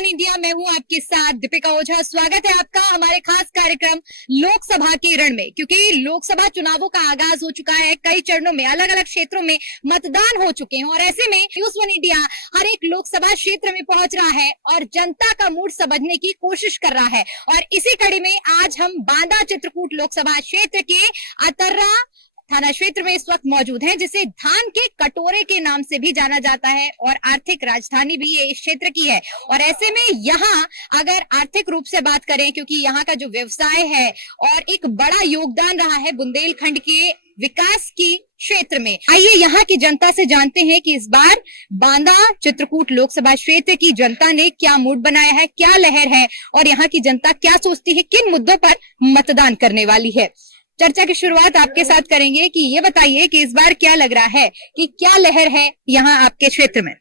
One India में हूँ आपके साथ दीपिका ओझा। स्वागत है आपका हमारे खास कार्यक्रम लोकसभा के रण में, क्योंकि लोकसभा चुनावों का आगाज हो चुका है। कई चरणों में अलग अलग क्षेत्रों में मतदान हो चुके हैं और ऐसे में न्यूज़ वन इंडिया हर एक लोकसभा क्षेत्र में पहुंच रहा है और जनता का मूड समझने की कोशिश कर रहा है। और इसी कड़ी में आज हम बांदा चित्रकूट लोकसभा क्षेत्र के अतर्रा थाना क्षेत्र में इस वक्त मौजूद हैं, जिसे धान के कटोरे के नाम से भी जाना जाता है और आर्थिक राजधानी भी ये इस क्षेत्र की है। और ऐसे में यहाँ अगर आर्थिक रूप से बात करें, क्योंकि यहाँ का जो व्यवसाय है और एक बड़ा योगदान रहा है बुंदेलखंड के विकास की क्षेत्र में, आइए यहाँ की जनता से जानते हैं कि इस बार बांदा चित्रकूट लोकसभा क्षेत्र की जनता ने क्या मूड बनाया है, क्या लहर है और यहाँ की जनता क्या सोचती है, किन मुद्दों पर मतदान करने वाली है। चर्चा की शुरुआत आपके साथ करेंगे कि ये बताइए कि इस बार क्या लग रहा है कि क्या लहर है यहाँ आपके क्षेत्र में।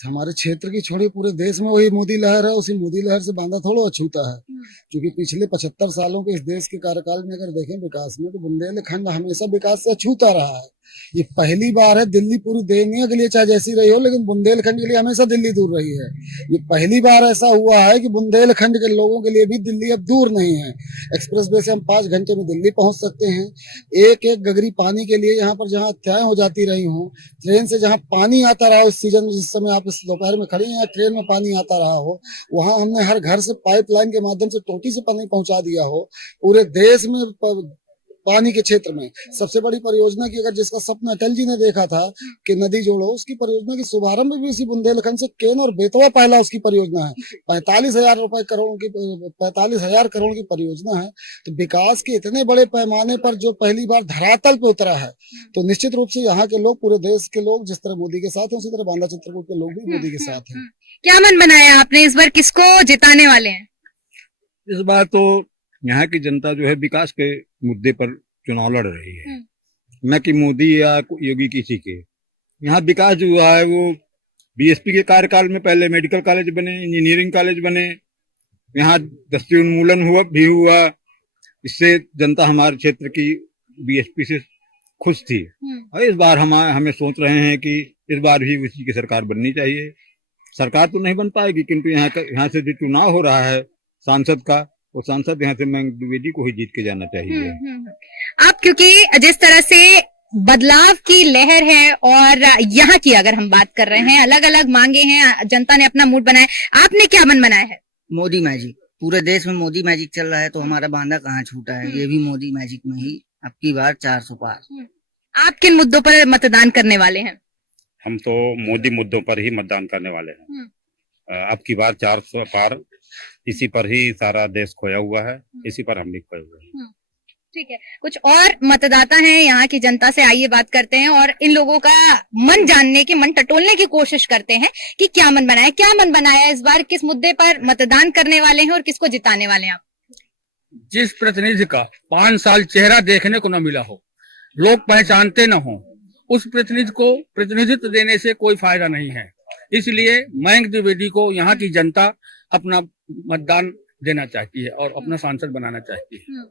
हमारे क्षेत्र की छोड़ी पूरे देश में वही मोदी लहर है। उसी मोदी लहर से बांदा थोड़ा अछूता है, क्योंकि पिछले 75 सालों के इस देश के कार्यकाल में अगर देखें विकास में, तो बुंदेलखंड हमेशा विकास से अछूता रहा है। ये पहली बार है, दिल्ली पूरी दुनिया के लिए चाहे जैसी रही हो, लेकिन बुंदेलखंड के लिए हमेशा दिल्ली दूर रही है। ये पहली बार ऐसा हुआ है कि बुंदेलखंड के लोगों के लिए भी दिल्ली अब दूर नहीं है। एक्सप्रेस वे से हम 5 घंटे में दिल्ली पहुंच सकते हैं। एक एक गगरी पानी के लिए यहाँ पर जहाँ हत्याएं हो जाती रही हो, ट्रेन से जहाँ पानी आता रहा हो, इस सीजन में जिस समय आप इस दोपहर में खड़ी हैं, ट्रेन में पानी आता रहा हो, वहां हमने हर घर से पाइपलाइन के माध्यम से टोटी से पानी पहुंचा दिया हो। पूरे देश में पानी के क्षेत्र में सबसे बड़ी परियोजना की अगर जिसका सपना अटल जी ने देखा था कि नदी जोड़ो, उसकी परियोजना की शुभारंभ भी इसी बुंदेलखंड से केन और बेतवा पहला उसकी परियोजना है। 45,000 करोड़ की परियोजना है। तो विकास के इतने बड़े पैमाने पर जो पहली बार धरातल पे उतरा है, तो निश्चित रूप से यहाँ के लोग, पूरे देश के लोग जिस तरह मोदी के साथ है, उसी तरह बांदा चित्रकूट के लोग भी मोदी के साथ हैं। क्या मन बनाया आपने, इस बार किसको जिताने वाले हैं? इस बार तो यहाँ की जनता जो है विकास के मुद्दे पर चुनाव लड़ रही है, न कि मोदी या योगी किसी के। यहाँ विकास जो हुआ है वो बीएसपी के कार्यकाल में पहले मेडिकल कॉलेज बने, इंजीनियरिंग कॉलेज बने, यहाँ दस्ती उन्मूलन हुआ। इससे जनता हमारे क्षेत्र की बीएसपी से खुश थी। और इस बार हमें सोच रहे हैं कि इस बार भी उसी की सरकार बननी चाहिए। सरकार तो नहीं बन पाएगी, किंतु यहाँ से जो चुनाव हो रहा है सांसद का, वो सांसद यहाँ से मयंक द्विवेदी को ही जीत के जाना चाहिए। आप क्योंकि जिस तरह से बदलाव की लहर है और यहाँ की अगर हम बात कर रहे हैं, अलग अलग मांगे हैं, जनता ने अपना मूड बनाया, आपने क्या मन बनाया है? मोदी मैजिक। पूरे देश में मोदी मैजिक चल रहा है, तो हमारा बांदा कहाँ छूटा है। ये भी मोदी मैजिक में ही अब की बार 400 पार। आप किन मुद्दों पर मतदान करने वाले हैं? हम तो मोदी मुद्दों पर ही मतदान करने वाले हैं। अब की बार 400 पार, इसी पर ही सारा देश खोया हुआ है, इसी पर हम भी खोए हुए हैं। ठीक है, कुछ और मतदाता हैं यहाँ की जनता से, आइए बात करते हैं और इन लोगों का मन जानने की, मन टटोलने की कोशिश करते हैं कि क्या मन बनाया, क्या मन बनाया इस बार, किस मुद्दे पर मतदान करने वाले हैं और किसको जिताने वाले हैं आप? जिस प्रतिनिधि का 5 साल चेहरा देखने को न मिला हो, लोग पहचानते न हो, उस प्रतिनिधि को प्रतिनिधित्व देने से कोई फायदा नहीं है। इसलिए मयंक द्विवेदी को यहाँ की जनता अपना मतदान देना चाहती है और अपना सांसद बनाना चाहती है।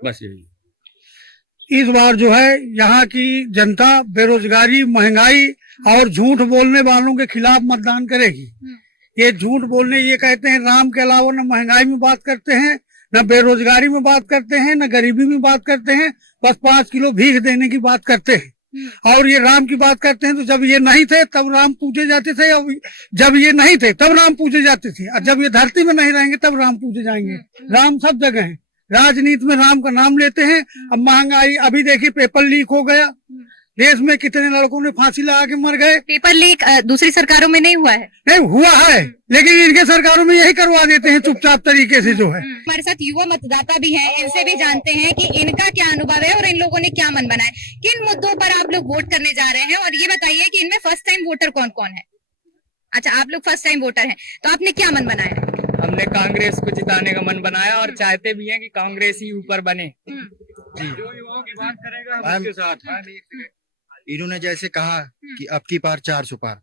बस यही। इस बार जो है यहाँ की जनता बेरोजगारी, महंगाई और झूठ बोलने वालों के खिलाफ मतदान करेगी। ये झूठ बोलने, ये कहते हैं राम के अलावा न महंगाई में बात करते हैं, न बेरोजगारी में बात करते हैं, न गरीबी में बात करते हैं, बस 5 किलो भीख देने की बात करते हैं। और ये राम की बात करते हैं, तो जब ये नहीं थे तब राम पूजे जाते थे, और जब ये नहीं थे तब राम पूजे जाते थे, और जब ये धरती में नहीं रहेंगे तब राम पूजे जाएंगे। राम सब जगह है। राजनीति में राम का नाम लेते हैं। अब महंगाई, अभी देखिए पेपर लीक हो गया, देश में कितने लड़कों ने फांसी लगा के मर गए। पेपर लीक दूसरी सरकारों में नहीं हुआ है? नहीं हुआ है, लेकिन इनके सरकारों में यही करवा देते हैं चुपचाप तरीके से जो है। हमारे साथ युवा मतदाता भी हैं, इनसे भी जानते हैं कि इनका क्या अनुभव है और इन लोगों ने क्या मन बनाया, किन मुद्दों पर आप लोग वोट करने जा रहे हैं। और ये बताइए कि इनमें फर्स्ट टाइम वोटर कौन कौन है? अच्छा, आप लोग फर्स्ट टाइम वोटर हैं, तो आपने क्या मन बनाया? हमने कांग्रेस को जिताने का मन बनाया और चाहते भी हैं कि कांग्रेस ही ऊपर बने। जो युवाओं की बात करेगा हम उसके साथ। इन्होंने जैसे कहा कि अब की पार 400 पार,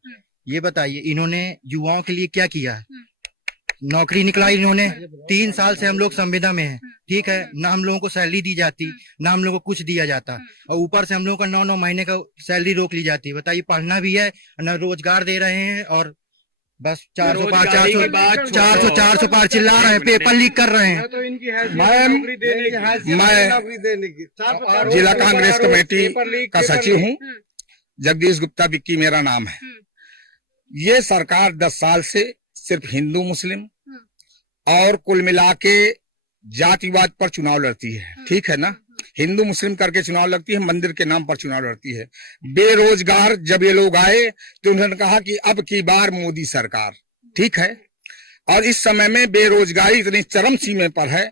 ये बताइए इन्होंने युवाओं के लिए क्या किया है? नौकरी निकलाई इन्होंने। 3 साल से हम लोग संविदा में हैं, ठीक है, ना हम लोगों को सैलरी दी जाती, ना हम लोगों को कुछ दिया जाता, और ऊपर से हम लोगों का 9-9 महीने का सैलरी रोक ली जाती है। बताइए, पढ़ना भी है, ना रोजगार दे रहे हैं और बस 400 पार बेरोजगारी की बात 400 पार चिल्ला रहे हैं, पेपर लीक कर रहे हैं। मैम, मैं जिला कांग्रेस कमेटी का सचिव हूँ। जगदीश गुप्ता विक्की मेरा नाम है। ये सरकार 10 साल से सिर्फ हिंदू मुस्लिम और कुल मिला के जातिवाद पर चुनाव लड़ती है, ठीक है ना। हिंदू मुस्लिम करके चुनाव लड़ती है, मंदिर के नाम पर चुनाव लड़ती है। बेरोजगार जब ये लोग आए तो उन्होंने कहा कि अब की बार मोदी सरकार, ठीक है। और इस समय में बेरोजगारी इतनी चरम सीमा पर है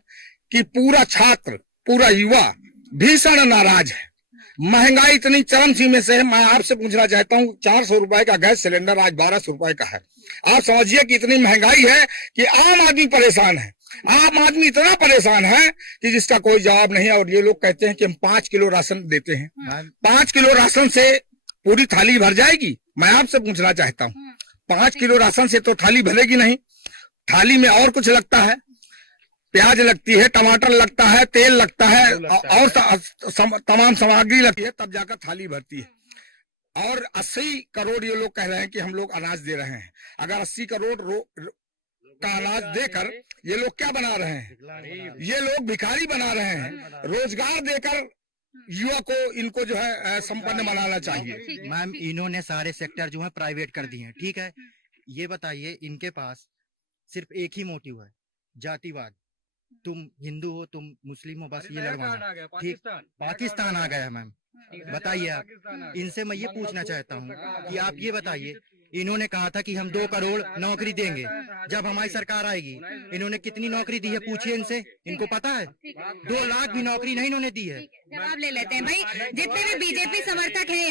कि पूरा छात्र, पूरा युवा भीषण नाराज है। महंगाई इतनी चरम सीमा से है, मैं आपसे पूछना चाहता हूँ, 400 रुपए का गैस सिलेंडर आज 1200 रुपए का है। आप समझिए कि इतनी महंगाई है कि आम आदमी परेशान है। आम आदमी इतना परेशान है कि जिसका कोई जवाब नहीं है। और ये लोग कहते हैं कि हम 5 किलो राशन देते हैं। 5 किलो राशन से पूरी थाली भर जाएगी? मैं आपसे पूछना चाहता हूँ, 5 किलो राशन से तो थाली भरेगी नहीं। थाली में और कुछ लगता है, प्याज लगती है, टमाटर लगता है, तेल लगता है और तमाम सामग्री लगती है, तब जाकर थाली भरती है। और 80 करोड़ ये लोग कह रहे हैं कि हम लोग अनाज दे रहे हैं। अगर 80 करोड़ का अनाज देकर ये लोग क्या बना रहे हैं? ये लोग भिखारी बना रहे हैं। रोजगार देकर युवा को, इनको जो है संपन्न बनाना चाहिए। मैम, इन्होंने सारे सेक्टर जो है प्राइवेट कर दिए हैं, ठीक है। ये बताइए, इनके पास सिर्फ एक ही मोटिव है, जातिवाद। तुम हिंदू हो, तुम मुस्लिम हो, बस ये लड़वाना। ठीक, पाकिस्तान आ गया है मैम। बताइए आप, इनसे मैं ये पूछना चाहता हूँ कि आप ये बताइए, इन्होंने कहा था कि हम 2 करोड़ नौकरी देंगे जब हमारी सरकार आएगी। इन्होंने कितनी नौकरी दी है पूछिए इनसे, इनको पता है? 2 लाख भी नौकरी नहीं इन्होंने दी है। जवाब ले लेते हैं भाई। जितने भी बीजेपी समर्थक हैं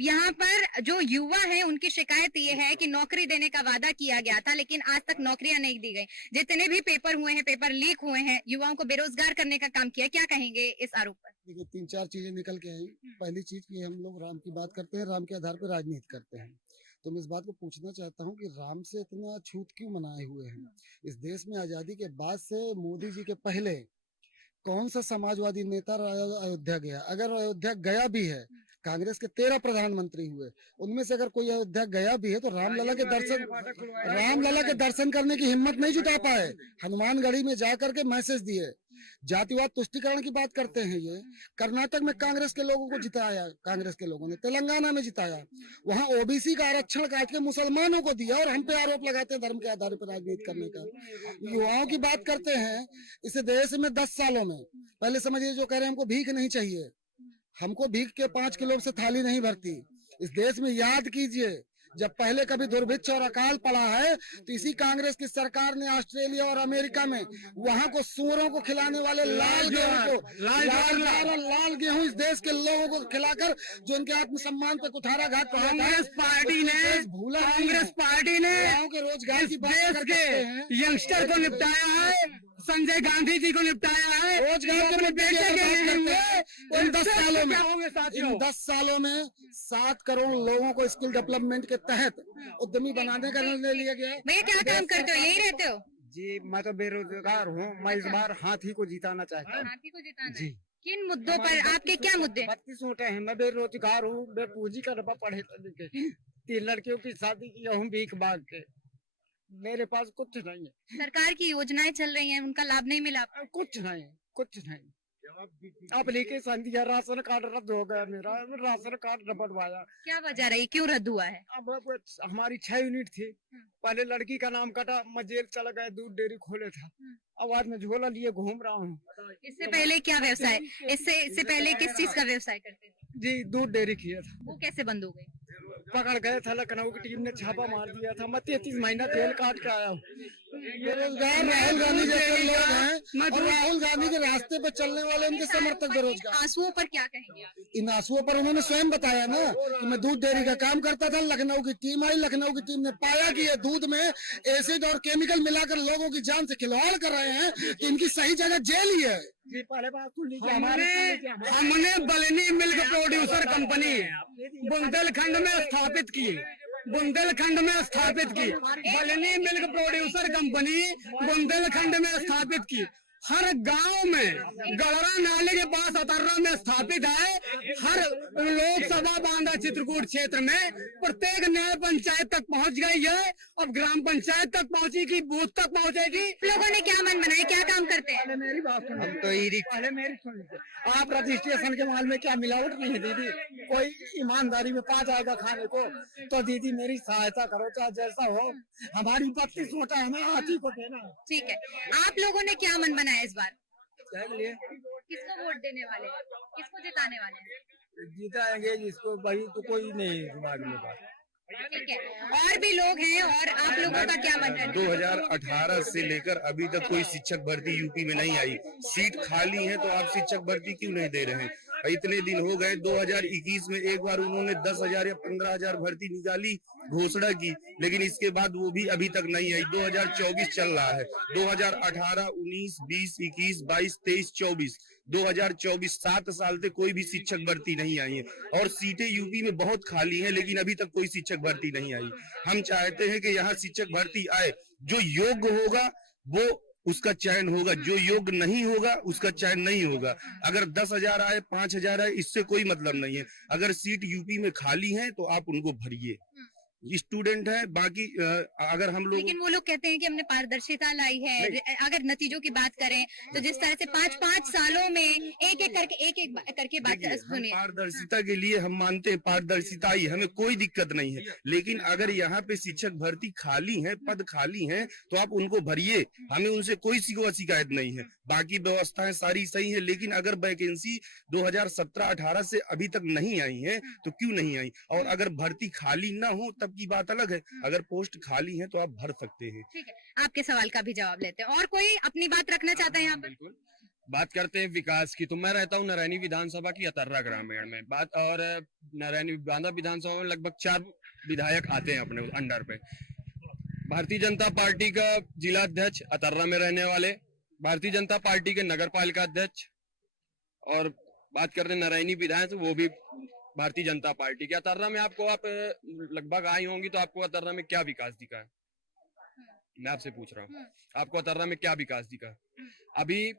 यहाँ पर जो युवा हैं, उनकी शिकायत ये है कि नौकरी देने का वादा किया गया था, लेकिन आज तक नौकरियां नहीं दी गई। जितने भी पेपर हुए हैं, पेपर लीक हुए हैं, युवाओं को बेरोजगार करने का काम किया। क्या कहेंगे इस आरोप पर? देखिए, 3-4 चीजें निकल के आई। पहली चीज कि हम लोग राम की बात करते हैं, राम के आधार पर राजनीति करते हैं। तो मैं इस बात को पूछना चाहता हूँ कि राम से इतना छूत क्यों मनाए हुए हैं? इस देश में आजादी के बाद से मोदी जी के पहले कौन सा समाजवादी नेता अयोध्या गया? अगर अयोध्या गया भी है, कांग्रेस के 13 प्रधानमंत्री हुए, उनमें से अगर कोई अयोध्या गया भी है तो रामलला के दर्शन करने की हिम्मत नहीं जुटा पाए। हनुमानगढ़ी में जाकर के मैसेज दिए। जातिवाद तुष्टिकरण की बात करते हैं। ये कर्नाटक में कांग्रेस के लोगों को जिताया, कांग्रेस के लोगों ने तेलंगाना में जिताया, वहां ओबीसी का आरक्षण काट के मुसलमानों को दिया, और हम पे आरोप लगाते हैं धर्म के आधार पर राजनीति करने का। युवाओं की बात करते हैं, इस देश में 10 सालों में, पहले समझिए, जो कह रहे हैं हमको भीख नहीं चाहिए, हमको भीख के 5 किलो से थाली नहीं भरती। इस देश में याद कीजिए, जब पहले कभी दुर्भिक्ष और अकाल पड़ा है तो इसी कांग्रेस की सरकार ने ऑस्ट्रेलिया और अमेरिका में वहां को सूअरों को खिलाने वाले लाल गेहूं इस देश के लोगों को खिलाकर जो इनके आत्मसम्मान पे कुठाराघात किया। कांग्रेस पार्टी ने गाँव के रोजगार की बात करके यंगस्टर को निपटाया है, संजय गांधी जी को निपटाया है, रोजगार के मुद्दे की अगर बात करते हैं, इन 10 सालों में 7 करोड़ लोगों को स्किल डेवलपमेंट के तहत उद्यमी बनाने का निर्णय लिया गया है। भैया क्या काम करते हो? यही रहते हो? जी, मैं तो बेरोजगार हूँ। मैं इस बार हाथी को जिताना चाहता हूँ। हाथी को जिताना जी। है। किन मुद्दों पर? आपके क्या मुद्दे? 32 वोटे हैं। मैं बेरोजगार हूँ, बेपूंजी का डब्बा पढ़े लिखे, 3 लड़कियों की शादी की हूँ भीख मांग के। मेरे पास कुछ नहीं है। सरकार की योजनाएं चल रही हैं, उनका लाभ नहीं मिला? कुछ नहीं। एप्लीकेशन दिया, राशन कार्ड रद्द हो गया मेरा, राशन कार्ड बनवाया। क्या वजह रही, क्यों रद्द हुआ है? अब हमारी 6 यूनिट थी, पहले लड़की का नाम कटा, मैं जेल चला गया, दूध डेयरी खोले था, अब आज मैं झोला लिए घूम रहा हूँ। इससे पहले क्या व्यवसाय, इससे पहले किस चीज का व्यवसाय करते थे? जी, दूध डेयरी किया था। वो कैसे बंद हो गई? पकड़ गए था, लखनऊ की टीम ने छापा मार दिया था। मैं 33 महीना जेल काट के आया हूँ। बेरोजगार राहुल गांधी जैसे लोग हैं, और राहुल गांधी के रास्ते पे चलने वाले उनके समर्थक बेरोजगार। आंसुओं पर क्या कहेंगे आप? इन आंसुओं पर उन्होंने स्वयं बताया ना कि मैं दूध डेयरी का काम करता था, लखनऊ की टीम आई, लखनऊ की टीम ने पाया कि ये दूध में एसिड और केमिकल मिलाकर लोगों की जान से खिलवाड़ कर रहे हैं, तो इनकी सही जगह जेल ही है। जी, पहले बात सुन लीजिए। हमने Baluni milk producer company Bundelkhand में स्थापित की। Baluni milk producer company Bundelkhand में स्थापित की। हर गांव में गड़रा नाले के पास अतर्रा में स्थापित है। हर लोकसभा बांदा चित्रकूट क्षेत्र में प्रत्येक न्याय पंचायत तक पहुंच गई है। अब ग्राम पंचायत तक पहुंचेगी, बूथ तक पहुंचेगी। लोगों ने क्या मन बनाया, क्या काम करते हैं? मेरी बात सुनिए। हम तो ई पहले मेरी सुनिए। आप रजिस्ट्रेशन के माल में क्या मिलावट नहीं है दीदी? कोई ईमानदारी में पा जाएगा खाने को तो दीदी मेरी सहायता करो, चाहे जैसा हो। हमारी 32 वोट है, हमें हाथी को देना। ठीक है, आप लोगों ने क्या मन बनाया इस बार? क्या लिए किसको वोट देने वाले हैं, किसको जिताने वाले हैं? जीताएंगे जिसको, वही तो कोई नहीं दिमाग में बात। ठीक है, और भी लोग हैं, और आप लोगों का क्या मन है? 2018 से लेकर अभी तक कोई शिक्षक भर्ती यूपी में नहीं आई। सीट खाली है तो आप शिक्षक भर्ती क्यों नहीं दे रहे हैं? इतने दिन हो गए, 2021 में एक बार उन्होंने 10,000 या 15,000 भर्ती निकाली, घोषणा की, लेकिन इसके बाद वो भी अभी तक नहीं आई। 2024 चल रहा है, 2018, 19, 20, 21, 22, 23, 24, 2024 7 साल से कोई भी शिक्षक भर्ती नहीं आई है। और सीटें यूपी में बहुत खाली हैं, लेकिन अभी तक कोई शिक्षक भर्ती नहीं आई। हम चाहते हैं कि यहाँ शिक्षक भर्ती आए, जो योग्य होगा वो उसका चयन होगा, जो योग्य नहीं होगा उसका चयन नहीं होगा। अगर 10,000 आए, 5,000 आए, इससे कोई मतलब नहीं है। अगर सीट यूपी में खाली है तो आप उनको भरिए। स्टूडेंट है, बाकी अगर हम लोग, लेकिन वो लोग कहते हैं कि हमने पारदर्शिता लाई है। अगर नतीजों की बात करें तो जिस तरह से 5-5 सालों में एक एक करके बात सुनिए। पारदर्शिता के लिए हम मानते हैं, पारदर्शिता ही, हमें कोई दिक्कत नहीं है। लेकिन अगर यहाँ पे शिक्षक भर्ती खाली है, पद खाली है, तो आप उनको भरिए। हमें उनसे कोई शिकायत नहीं है, बाकी व्यवस्थाएं सारी सही है। लेकिन अगर वैकेंसी 2017-18 से अभी तक नहीं आई है तो क्यों नहीं आई? और अगर भर्ती खाली ना हो तब की बात अलग है। अगर पोस्ट खाली है तो आप भर सकते हैं। ठीक है, आपके सवाल का भी जवाब लेते हैं। और कोई अपनी बात रखना चाहता है यहाँ पर? बिल्कुल, बात करते हैं विकास की। तो मैं रहता हूँ नारायणी विधानसभा की अतर्रा ग्रामीण में बात, और नारायणी बांदा विधानसभा में लगभग 4 विधायक आते हैं अपने अंडर पे। भारतीय जनता पार्टी का जिला अध्यक्ष अतर्रा में रहने वाले, भारतीय जनता पार्टी के नगर पालिका अध्यक्ष, और बात करते हैं नारायणी विधायक, वो भी भारतीय जनता पार्टी के। अतर्रा में आपको, आप लगभग आई होंगी, तो आपको अतर्रा में क्या विकास दिखा है? मैं आपसे पूछ रहा हूँ, आपको अतर्रा में क्या विकास दिखा? अभी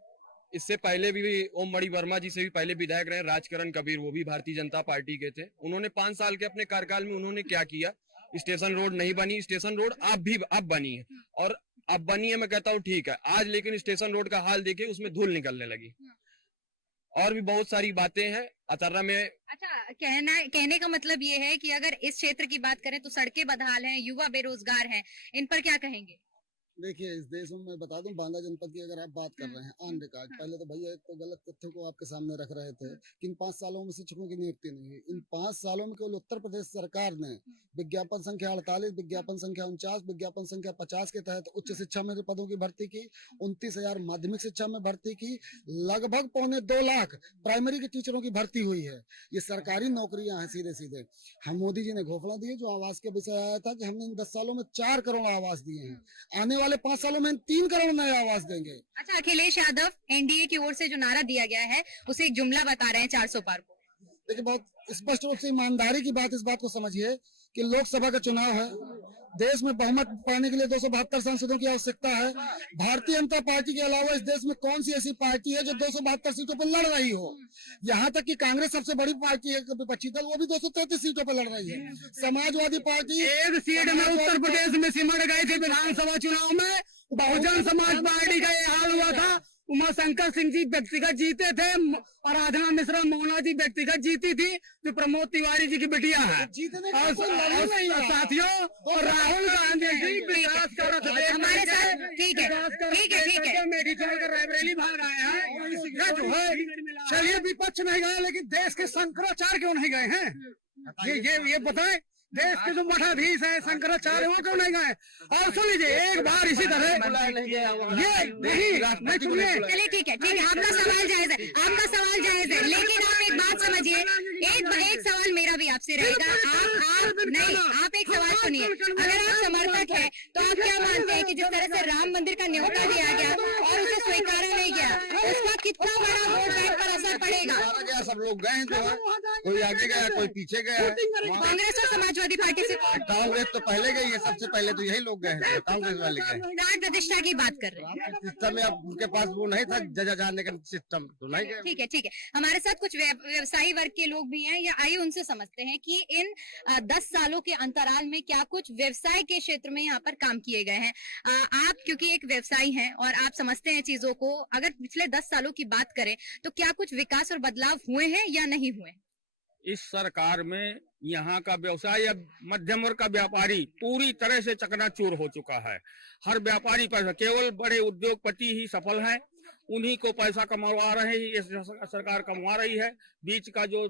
इससे पहले भी ओम मणि वर्मा जी से भी पहले विधायक रहे राजकरण कबीर, वो भी भारतीय जनता पार्टी के थे। उन्होंने 5 साल के अपने कार्यकाल में उन्होंने क्या किया? स्टेशन रोड नहीं बनी, स्टेशन रोड अब बनी है, और अब बनी है, मैं कहता हूँ ठीक है आज, लेकिन स्टेशन रोड का हाल देखिए, उसमें धूल निकलने लगी। और भी बहुत सारी बातें हैं अतर्रा में। अच्छा, कहने का मतलब ये है कि अगर इस क्षेत्र की बात करें तो सड़कें बदहाल हैं, युवा बेरोजगार हैं, इन पर क्या कहेंगे? देखिए, इस देश में मैं बता दूं, बांदा जनपद की अगर आप बात कर रहे हैं ऑन रिकॉर्ड, पहले तो भैया एक तो गलत तथ्यों को आपके सामने रख रहे थे कि इन 5 सालों में शिक्षकों की नियुक्ति नहीं हुई। इन 5 सालों में केवल उत्तर प्रदेश सरकार ने विज्ञापन संख्या 48, विज्ञापन संख्या 49, विज्ञापन संख्या 50 के तहत उच्च शिक्षा में पदों की भर्ती की, 29,000 माध्यमिक शिक्षा में भर्ती की, लगभग 2.25 लाख प्राइमरी के टीचरों की भर्ती हुई है। ये सरकारी नौकरियां हैं सीधे सीधे। हम मोदी जी ने घोषणा दी, जो आवास के विषय आया था कि हमने इन 10 सालों में 4 करोड़ आवास दिए हैं, आने वाले 5 सालों में 3 करोड़ नए आवास देंगे। अच्छा, अखिलेश यादव एनडीए की ओर से जो नारा दिया गया है उसे एक जुमला बता रहे हैं 400 पार को। देखिए, बहुत स्पष्ट रूप से ईमानदारी की बात, इस बात को समझिए कि लोकसभा का चुनाव है, देश में बहुमत पाने के लिए 272 सांसदों की आवश्यकता है। भारतीय जनता पार्टी के अलावा इस देश में कौन सी ऐसी पार्टी है जो 272 सीटों पर लड़ रही हो? यहाँ तक कि कांग्रेस सबसे बड़ी पार्टी है विपक्षी दल, वो भी 233 सीटों पर लड़ रही है। समाजवादी पार्टी एक सीट में उत्तर प्रदेश में सिमट गई थी विधानसभा चुनाव में। बहुजन समाज पार्टी का ये हाल हुआ था। उमा शंकर सिंह जी व्यक्तिगत जीते थे, और राधा मिश्रा मोहना जी व्यक्तिगत जीती थी, जो प्रमोद तिवारी जी की बिटिया है। और साथियों, और राहुल गांधी जी विकास कर हमारे साथ, ठीक है, मेरी छोड़कर रायबरेली भाग आए हैं। चलिए, विपक्ष नहीं गए, लेकिन देश के शंकराचार्य क्यों नहीं गए हैं? ये बताएं, देश के जो मठाधीश है शंकराचार्य, वो क्यों नहीं गए? और सुन लीजिए, एक बार इसी तरह ये नहीं सुनिए। चलिए ठीक है, आपका सवाल जायज है, लेकिन आप एक बात समझिए, एक सवाल मेरा भी आपसे रहेगा। आप एक सवाल सुनिए। अगर आप समर्थक हैं तो आप क्या मानते हैं कि जिस तरह से राम मंदिर का न्योता दिया गया और उसे स्वीकारा नहीं गया, उसका कितना बड़ा वोट बैंक पर असर पड़ेगा? सब लोग गए तो कोई आगे गया, कोई पीछे गया है। कांग्रेस और समाजवादी पार्टी से कांग्रेस तो पहले गई है, सबसे पहले तो यही लोग गए हैं, कांग्रेस वाले गए। प्राण प्रतिष्ठा की बात कर रहे हैं। सिस्टम में अब उनके पास वो नहीं था जाने का सिस्टम, तो नहीं गए। ठीक है, ठीक है। हमारे साथ कुछ व्यवसायी वर्ग के लोग भी हैं, या आइए उनसे समझते हैं कि इन 10 सालों के अंतराल में क्या कुछ व्यवसाय के क्षेत्र में यहाँ पर काम किए गए हैं। आप क्योंकि एक व्यवसायी हैं और आप समझते हैं चीजों को, अगर पिछले 10 सालों की बात करें तो क्या कुछ विकास और बदलाव हुए हैं या नहीं हुए? इस सरकार में यहाँ का व्यवसाय या मध्यम वर्ग का व्यापारी पूरी तरह से चकनाचूर हो चुका है। हर व्यापारी पैसा, केवल बड़े उद्योगपति ही सफल हैं, उन्हीं को पैसा कमवा रहे हैं, ये सरकार कमवा रही है। बीच का जो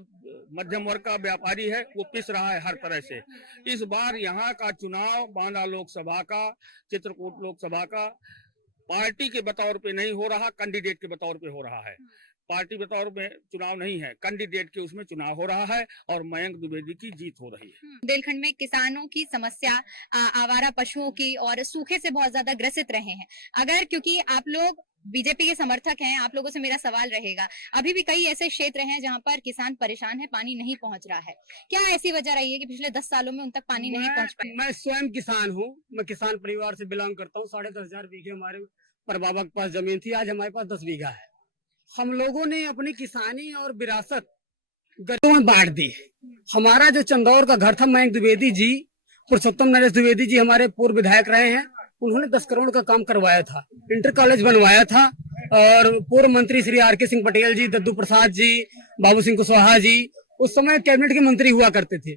मध्यम वर्ग का व्यापारी है वो पिस रहा है हर तरह से। इस बार यहाँ का चुनाव बांदा लोकसभा का, चित्रकूट लोकसभा का पार्टी के बतौर पे नहीं हो रहा, कैंडिडेट के बतौर पे हो रहा है। पार्टी बतौर में चुनाव नहीं है, कैंडिडेट के उसमें चुनाव हो रहा है और मयंक द्विवेदी की जीत हो रही है। बुंदेलखंड में किसानों की समस्या आवारा पशुओं की और सूखे से बहुत ज्यादा ग्रसित रहे हैं। अगर क्योंकि आप लोग बीजेपी के समर्थक हैं, आप लोगों से मेरा सवाल रहेगा, अभी भी कई ऐसे क्षेत्र हैं जहां पर किसान परेशान है, पानी नहीं पहुंच रहा है। क्या ऐसी वजह रही है कि पिछले 10 सालों में उन तक पानी नहीं पहुंच पाया? मैं स्वयं किसान हूँ, मैं किसान परिवार से बिलोंग करता हूँ। 10,500 बीघे हमारे परबाबा के पास जमीन थी, आज हमारे पास 10 बीघा है। हम लोगों ने अपनी किसानी और विरासत गरीबों में बांट दी। हमारा जो चंदौर का घर था, मयंक द्विवेदी जी, पुरुषोत्तम नरेश द्विवेदी जी हमारे पूर्व विधायक रहे हैं, उन्होंने 10 करोड़ का काम करवाया था, इंटर कॉलेज बनवाया था। और पूर्व मंत्री श्री आर के सिंह पटेल जी, दद्दू प्रसाद जी, बाबू सिंह कुशवाहा जी उस समय कैबिनेट के मंत्री हुआ करते थे।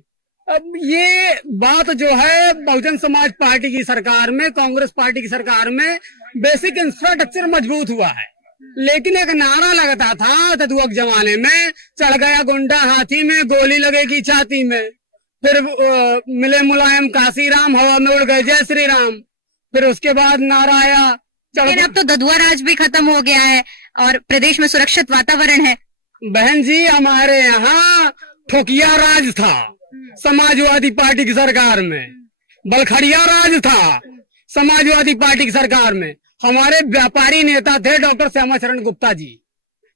अब ये बात जो है बहुजन समाज पार्टी की सरकार में, कांग्रेस पार्टी की सरकार में बेसिक इंफ्रास्ट्रक्चर मजबूत हुआ है। लेकिन एक नारा लगता था ददुआ के जमाने में, चढ़ गया गुंडा हाथी में, गोली लगेगी छाती में। फिर मिले मुलायम काशीराम, हवा में उड़ गए जय श्री राम। फिर उसके बाद नारा आया, लेकिन अब तो ददुआ राज भी खत्म हो गया है और प्रदेश में सुरक्षित वातावरण है। बहन जी, हमारे यहाँ ठोकिया राज था समाजवादी पार्टी की सरकार में, बलखड़िया राज था समाजवादी पार्टी की सरकार में। हमारे व्यापारी नेता थे डॉक्टर श्यामा चरण गुप्ता जी,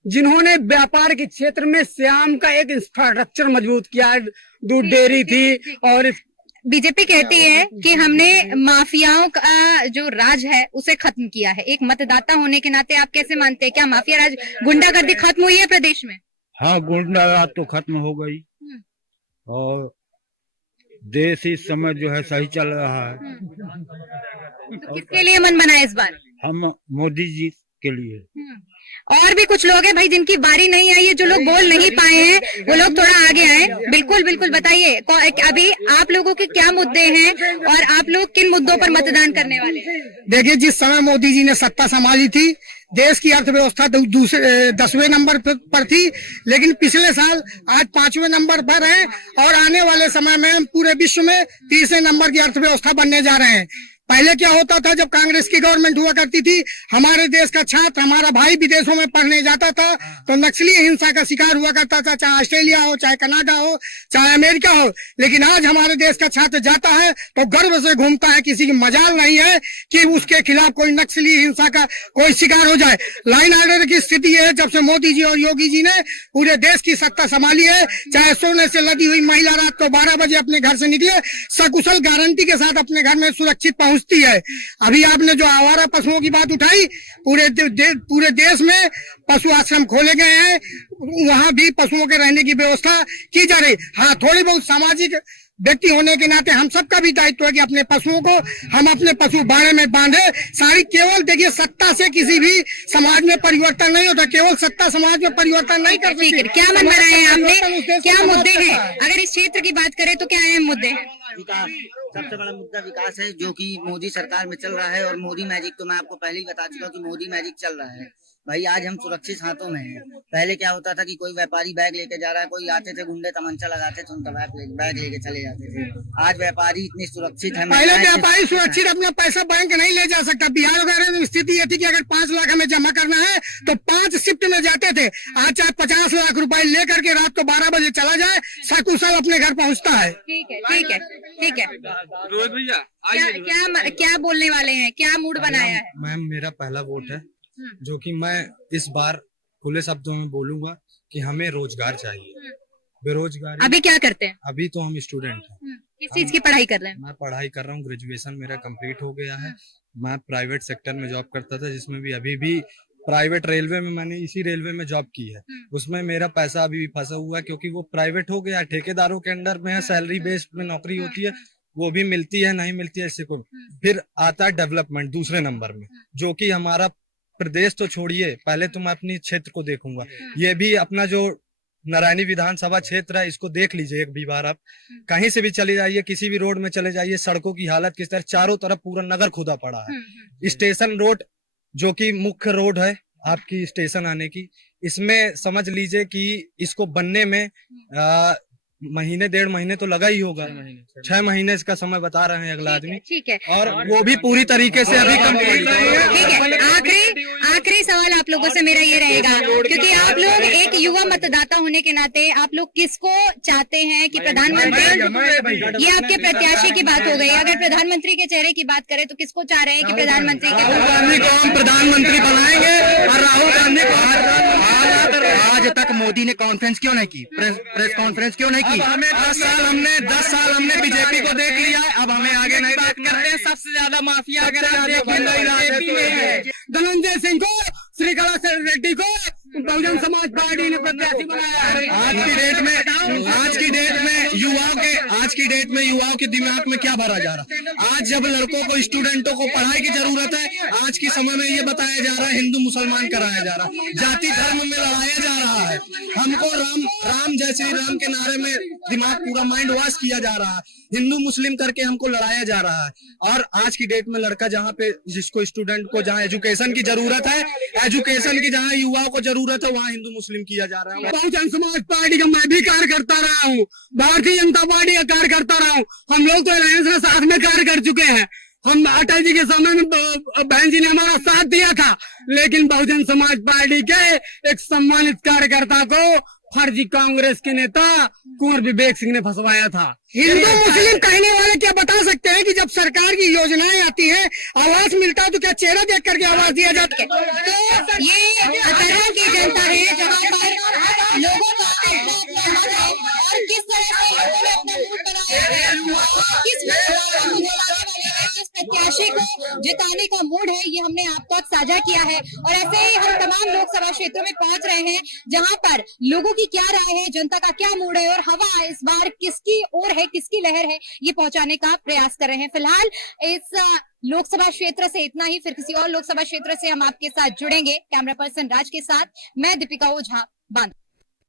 जिन्होंने व्यापार के क्षेत्र में श्याम का एक इंफ्रास्ट्रक्चर मजबूत किया। दूध डेयरी थी। और बीजेपी कहती है कि हमने माफियाओं का जो राज है उसे खत्म किया है। एक मतदाता होने के नाते आप कैसे मानते हैं, क्या माफिया राज, गुंडागर्दी खत्म हुई है प्रदेश में? हाँ, गुंडागर्दी तो खत्म हो गई और देश इस समय जो है सही चल रहा है। तो किसके लिए मन बना है इस बार? हम मोदी जी के लिए। और भी कुछ लोग हैं भाई जिनकी बारी नहीं आई है, जो लोग बोल नहीं पाए हैं, वो लोग थोड़ा आगे आए। बिल्कुल बिल्कुल, बताइए अभी आप लोगों के क्या मुद्दे हैं और आप लोग किन मुद्दों पर मतदान करने वाले हैं? देखिए, जिस समय मोदी जी ने सत्ता संभाली थी, देश की अर्थव्यवस्था 10वें नंबर पर थी, लेकिन पिछले साल आज 5वें नंबर पर है और आने वाले समय में पूरे विश्व में 30वें नंबर की अर्थव्यवस्था बनने जा रहे हैं। पहले क्या होता था, जब कांग्रेस की गवर्नमेंट हुआ करती थी, हमारे देश का छात्र, हमारा भाई विदेशों में पढ़ने जाता था तो नक्सली हिंसा का शिकार हुआ करता था, चाहे ऑस्ट्रेलिया हो, चाहे कनाडा हो, चाहे अमेरिका हो। लेकिन आज हमारे देश का छात्र जाता है तो गर्व से घूमता है, किसी की मजाल नहीं है कि उसके खिलाफ कोई नक्सली हिंसा का कोई शिकार हो जाए। लाइन ऑर्डर की स्थिति है जब से मोदी जी और योगी जी ने पूरे देश की सत्ता संभाली है। चाहे सोने से लदी हुई महिला रात को 12 बजे अपने घर से निकले, सकुशल गारंटी के साथ अपने घर में सुरक्षित पहुंचती है। अभी आपने जो आवारा पशुओं की बात उठाई, पूरे देश में पशु आश्रम खोले गए हैं, वहां भी पशुओं के रहने की व्यवस्था की जा रही। हाँ, थोड़ी बहुत सामाजिक व्यक्ति होने के नाते हम सबका भी दायित्व है कि अपने पशुओं को हम अपने पशु बाड़े में बांधे। सारी केवल देखिए, सत्ता से किसी भी समाज में परिवर्तन नहीं होता, केवल सत्ता समाज में परिवर्तन नहीं कर सकती। क्या मन बनाए हैं आपने, क्या मुद्दे हैं? अगर इस क्षेत्र की बात करें तो क्या अहम मुद्दे हैं? विकास, सबसे बड़ा मुद्दा विकास है, जो कि मोदी सरकार में चल रहा है। और मोदी मैजिक तो मैं आपको पहले ही बता चुका हूँ कि मोदी मैजिक चल रहा है। भाई, आज हम सुरक्षित हाथों में हैं। पहले क्या होता था कि कोई व्यापारी बैग लेके जा रहा है, कोई आते थे गुंडे तमंचा लगाते थे, उनका बैग लेके चले जाते थे। आज व्यापारी इतने सुरक्षित है। पहले व्यापारी सुरक्षित अपना पैसा बैंक नहीं ले जा सकता। बिहार वगैरह में स्थिति ये थी कि अगर 5 लाख हमें जमा करना है तो 5 शिफ्ट में जाते थे। आज चाहे 50 लाख रुपए लेकर के रात को 12 बजे चला जाए, सकुशल अपने घर पहुँचता है। ठीक है, ठीक है, ठीक है। रोहित भैया, क्या बोलने वाले हैं, क्या मूड बनाया है? मैम, मेरा पहला वोट है, जो कि मैं इस बार खुले शब्दों में बोलूंगा कि हमें रोजगार चाहिए। बेरोजगारी। अभी क्या करते हैं? अभी तो हम स्टूडेंट हैं। किस चीज की पढ़ाई कर रहे हैं? मैं पढ़ाई कर रहा हूँ, ग्रेजुएशन मेरा कंप्लीट हो गया है। मैं प्राइवेट सेक्टर में जॉब करता था, जिसमें भी अभी भी प्राइवेट रेलवे में, मैंने इसी रेलवे में जॉब की है। उसमें मेरा पैसा अभी भी फंसा हुआ है, क्योंकि वो प्राइवेट हो गया, ठेकेदारों के अंडर में है, सैलरी बेस्ड में नौकरी होती है, वो भी मिलती है नहीं मिलती है इससे को। फिर आता है डेवलपमेंट दूसरे नंबर में, जो कि हमारा प्रदेश तो छोड़िए, पहले तो मैं अपनी क्षेत्र को देखूंगा। ये भी अपना जो नारायणी विधानसभा क्षेत्र है, इसको देख लीजिए एक भी बार। आप कहीं से भी चले जाइए, किसी भी रोड में चले जाइए, सड़कों की हालत किस तरह, चारों तरफ पूरा नगर खुदा पड़ा है। स्टेशन रोड जो कि मुख्य रोड है आपकी स्टेशन आने की, इसमें समझ लीजिए कि इसको बनने में महीने 1.5 महीने तो लगा ही होगा। 6 महीने इसका समय बता रहे हैं अगला आदमी। ठीक है, और वो भी पूरी तरीके से अभी कंप्लीट नहीं है। ठीक है। आखिरी सवाल आप लोगों से मेरा ये रहेगा, क्योंकि आप लोग एक युवा मतदाता होने के नाते आप लोग किसको चाहते हैं कि प्रधानमंत्री, ये आपके प्रत्याशी की बात हो गई, अगर प्रधानमंत्री के चेहरे की बात करें तो किसको चाह रहे हैं कि प्रधानमंत्री के? राहुल गांधी को हम प्रधानमंत्री बनाएंगे। और राहुल गांधी को आज तक मोदी ने कॉन्फ्रेंस क्यों नहीं की, प्रेस कॉन्फ्रेंस क्यों नहीं की? हमें 10 साल हमने बीजेपी को देख लिया, अब हमें आगे नहीं बात करते हैं। सबसे ज्यादा माफिया अगर आप देखें बीजेपी में है। धनंजय सिंह को, श्रीकला रेड्डी को बहुजन समाज पार्टी ने प्रत्याशी बनाया है। आज की डेट में युवाओं के दिमाग में क्या भरा जा रहा है? आज जब लड़कों को, स्टूडेंटों को पढ़ाई की जरूरत है, आज के समय में ये बताया जा रहा है हिंदू मुसलमान कराया जा रहा है, जाति धर्म में लड़ाया जा रहा है। हमको राम जय श्री राम के नारे में दिमाग पूरा माइंड वॉश किया जा रहा है, हिंदू मुस्लिम करके हमको लड़ाया जा रहा है। और आज की डेट में लड़का जहाँ पे, जिसको स्टूडेंट को जहाँ एजुकेशन की जरूरत है, एजुकेशन की जहाँ युवाओं को जरूरत है, वहाँ हिंदू मुस्लिम किया जा रहा है। बहुजन समाज पार्टी का मैं भी कार्य करता रहा हूँ, भारतीय जनता पार्टी का कार्य करता रहा हूँ। हम लोग तो अलायंस में साथ में कार्य कर चुके हैं। हम अटल जी के समय में बहन जी ने हमारा साथ दिया था, लेकिन बहुजन समाज पार्टी के एक सम्मानित कार्यकर्ता को फर्जी कांग्रेस के नेता कुंवर विवेक सिंह ने फंसवाया था। हिंदू मुस्लिम कहने वाले क्या बता सकते हैं कि जब सरकार की योजनाएं आती हैं, आवास मिलता है, तो क्या चेहरा देख करके आवास दिया जाता है? तो ये अतरा की जनता है, जहाँ पर लोगों का अपना अपना मत है, और किस तरह से लोगों ने अपना मूड बनाया है, किस प्रत्याशी को जिताने का मूड है, ये हमने आप तक साझा किया है। और ऐसे ही हम तमाम लोकसभा क्षेत्रों में पहुंच रहे हैं, जहां पर लोगों की क्या राय है, जनता का क्या मूड है, और हवा इस बार किसकी ओर है, किसकी लहर है, ये पहुंचाने का प्रयास कर रहे हैं। फिलहाल इस लोकसभा क्षेत्र से इतना ही, फिर किसी और लोकसभा क्षेत्र से हम आपके साथ जुड़ेंगे। कैमरा पर्सन राज के साथ मैं दीपिका ओझा, बांदा।